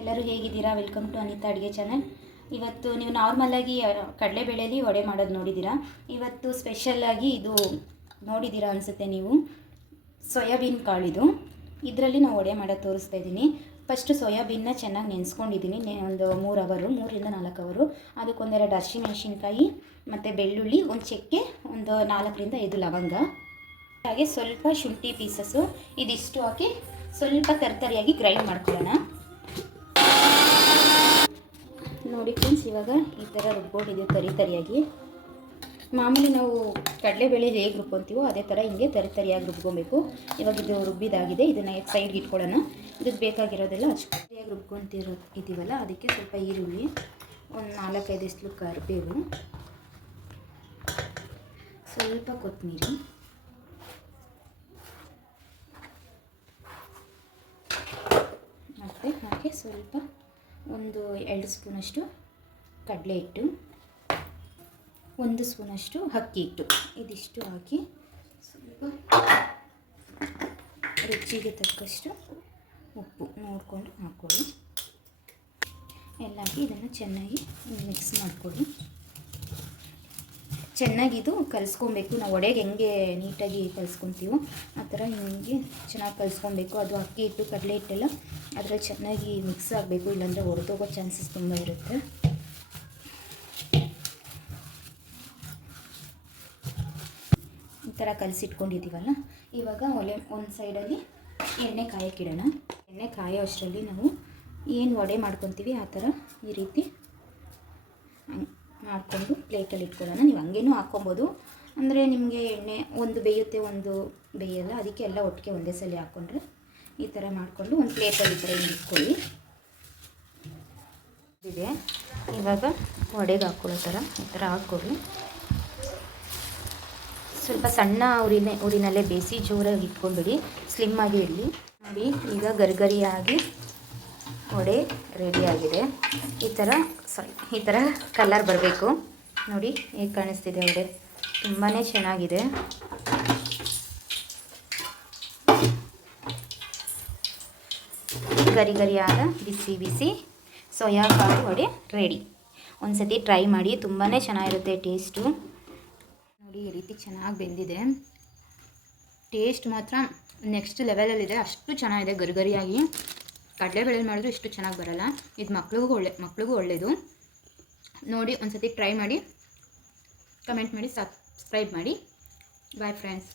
ಎಲ್ಲರೂ ಹೇಗಿದ್ದೀರಾ? Welcome to Anita ಅಡುಗೆ ಚಾನಲ್. ಇವತ್ತು ನೀವು ನಾರ್ಮಲಾಗಿ ಕಡಲೆಬೇಳೆಯಲ್ಲಿ ವಡೆ ಮಾಡೋದು ನೋಡಿದ್ದೀರಾ. ಇವತ್ತು ಸ್ಪೆಷಲ್ಲಾಗಿ ಇದು ನೋಡಿದ್ದೀರಾ ಅನಿಸುತ್ತೆ ನೀವು, ಸೋಯಾಬೀನ್ ಕಾಳಿದು. ಇದರಲ್ಲಿ ನಾವು ವಡೆ ಮಾಡೋದು ತೋರಿಸ್ತಾ ಇದ್ದೀನಿ. ಫಸ್ಟು ಸೋಯಾಬೀನ್ನ ಚೆನ್ನಾಗಿ ನೆನೆಸ್ಕೊಂಡಿದ್ದೀನಿ, ಒಂದು 3 ಅವರ್, 3 ರಿಂದ 4 ಅವರು. ಅದಕ್ಕೊಂದೆರಡು ಹಸಿಮೆಣಸಿನ್ಕಾಯಿ ಮತ್ತು ಬೆಳ್ಳುಳ್ಳಿ, ಒಂದು ಚಕ್ಕೆ, ಒಂದು 4 ರಿಂದ 5 ಲವಂಗ, ಹಾಗೆ ಸ್ವಲ್ಪ ಶುಂಠಿ ಪೀಸಸ್ಸು. ಇದಿಷ್ಟು ಹಾಕಿ ಸ್ವಲ್ಪ ತರ್ತರಿಯಾಗಿ ಗ್ರೈಂಡ್ ಮಾಡ್ಕೊಳ್ಳೋಣ. ನೋಡಿ ಫ್ರೆಂಡ್ಸ್, ಇವಾಗ ಈ ಥರ ರುಬ್ಕೊಂಡಿದ್ದೀವಿ ತರಿಯಾಗಿ. ಮಾಮೂಲಿ ನಾವು ಕಡಲೆಬೇಳೆ ಹೇಗೆ ರುಬ್ಕೊತೀವೋ ಅದೇ ಥರ ಹಿಂಗೆ ತರಿಯಾಗಿ ರುಬ್ಕೊಬೇಕು. ಇವಾಗ ಇದು ರುಬ್ಬಿದಾಗಿದೆ, ಇದನ್ನು ಸೈಡ್ಗೆ ಇಟ್ಕೊಳ್ಳೋಣ. ಇದಕ್ಕೆ ಬೇಕಾಗಿರೋದೆಲ್ಲ ಅಚ್ಚುಕಟ್ಟಾಗಿ ರುಬ್ಕೊತಿದ್ದೀವಲ್ಲ, ಅದಕ್ಕೆ ಸ್ವಲ್ಪ ಈರುಳ್ಳಿ, ಒಂದು 4-5 ಎಸ್ಲು ಕರಿಬೇವು, ಸ್ವಲ್ಪ ಕೊತ್ತಂಬರಿ, ಮತ್ತು ಹಾಗೆ ಸ್ವಲ್ಪ ಒಂದು 2 ಸ್ಪೂನಷ್ಟು ಕಡಲೆ ಹಿಟ್ಟು, 1 ಸ್ಪೂನಷ್ಟು ಅಕ್ಕಿ ಹಿಟ್ಟು, ಇದಿಷ್ಟು ಹಾಕಿ ಸ್ವಲ್ಪ ರುಚಿಗೆ ತಕ್ಕಷ್ಟು ಉಪ್ಪು ನೋಡಿಕೊಂಡು ಹಾಕ್ಕೊಳ್ಳಿ. ಎಲ್ಲ ಹಾಕಿ ಇದನ್ನು ಚೆನ್ನಾಗಿ ಮಿಕ್ಸ್ ಮಾಡಿಕೊಳ್ಳಿ. ಚೆನ್ನಾಗಿದು ಕಲಿಸ್ಕೊಬೇಕು. ನಾವು ವಡೆಗೆ ಹೆಂಗೆ ನೀಟಾಗಿ ಕಲಿಸ್ಕೊತೀವೋ ಆ ಥರ ಹಿಂಗೆ ಚೆನ್ನಾಗಿ ಕಲಿಸ್ಕೊಬೇಕು. ಅದು ಅಕ್ಕಿ ಹಿಟ್ಟು ಕಡಲೆ ಹಿಟ್ಟೆಲ್ಲ ಅದರಲ್ಲಿ ಚೆನ್ನಾಗಿ ಮಿಕ್ಸ್ ಆಗಬೇಕು, ಇಲ್ಲಾಂದರೆ ಹೊಡೆದೋಗೋ ಚಾನ್ಸಸ್ ತುಂಬ ಇರುತ್ತೆ. ಈ ಥರ ಕಲಸಿಟ್ಕೊಂಡಿದ್ದೀವಲ್ಲ, ಇವಾಗ ಒಂದು ಸೈಡಲ್ಲಿ ಎಣ್ಣೆ ಕಾಯಕ್ಕಿಡೋಣ. ಎಣ್ಣೆ ಕಾಯೋ ಅಷ್ಟರಲ್ಲಿ ನಾವು ಏನು ವಡೆ ಮಾಡ್ಕೊತೀವಿ ಆ ಥರ ಈ ರೀತಿ ಮಾಡಿಕೊಂಡು ಪ್ಲೇಟಲ್ಲಿ ಇಟ್ಕೊಳ್ಳೋಣ. ನೀವು ಹಂಗೇನೂ ಹಾಕ್ಕೊಬೋದು, ಅಂದರೆ ನಿಮಗೆ ಎಣ್ಣೆ ಒಂದು ಬೇಯುತ್ತೆ ಒಂದು ಬೇಯಲ್ಲ, ಅದಕ್ಕೆ ಎಲ್ಲ ಒಟ್ಟಿಗೆ ಒಂದೇ ಸಲ ಹಾಕ್ಕೊಂಡ್ರೆ ಈ ಥರ ಮಾಡಿಕೊಂಡು ಒಂದು ಪ್ಲೇಟಲ್ಲಿ ಈ ಥರ ಇಟ್ಕೊಳ್ಳಿ. ಇದೆ ಇವಾಗ ವಡೆಗೆ ಹಾಕ್ಕೊಳ್ಳೋ ಥರ ಈ ಥರ ಹಾಕ್ಕೊಳ್ಳಿ. ಸ್ವಲ್ಪ ಸಣ್ಣ ಉರಿನಲ್ಲೇ ಬೇಯಿಸಿ ಜೋರಾಗಿ ಇಟ್ಕೊಂಡ್ಬಿಡಿ, ಸ್ಲಿಮ್ಮಾಗಿ ಇಡಲಿ. ನೋಡಿ ಈಗ ಗರಿಗರಿಯಾಗಿ ವಡೆ ರೆಡಿಯಾಗಿದೆ. ಈ ಥರ ಕಲರ್ ಬರಬೇಕು. ನೋಡಿ ಹೇಗೆ ಕಾಣಿಸ್ತಿದೆ ವಡೆ, ತುಂಬಾ ಚೆನ್ನಾಗಿದೆ. ಗರಿಗರಿಯಾದ ಬಿಸಿ ಬಿಸಿ ಸೋಯಾ ಕಾಳು ವಡೆ ರೆಡಿ. ಒಂದು ಸತಿ ಟ್ರೈ ಮಾಡಿ, ತುಂಬಾ ಚೆನ್ನಾಗಿರುತ್ತೆ ಟೇಸ್ಟು. ನೋಡಿ ಈ ರೀತಿ ಚೆನ್ನಾಗಿ ಬೆಂದಿದೆ, ಟೇಸ್ಟ್ ಮಾತ್ರ ನೆಕ್ಸ್ಟ್ ಲೆವೆಲಲ್ಲಿದೆ, ಅಷ್ಟು ಚೆನ್ನಾಗಿದೆ. ಗರಿಗರಿಯಾಗಿ ಕಡಲೆಬೇಳೆಲಿ ಮಾಡಿದ್ರು ಇಷ್ಟು ಚೆನ್ನಾಗಿ ಬರೋಲ್ಲ. ಇದು ಮಕ್ಳಿಗೂ ಒಳ್ಳೆಯದು. ನೋಡಿ ಒಂದು ಸತಿ ಟ್ರೈ ಮಾಡಿ, ಕಮೆಂಟ್ ಮಾಡಿ, ಸಬ್ಸ್ಕ್ರೈಬ್ ಮಾಡಿ. Bye friends.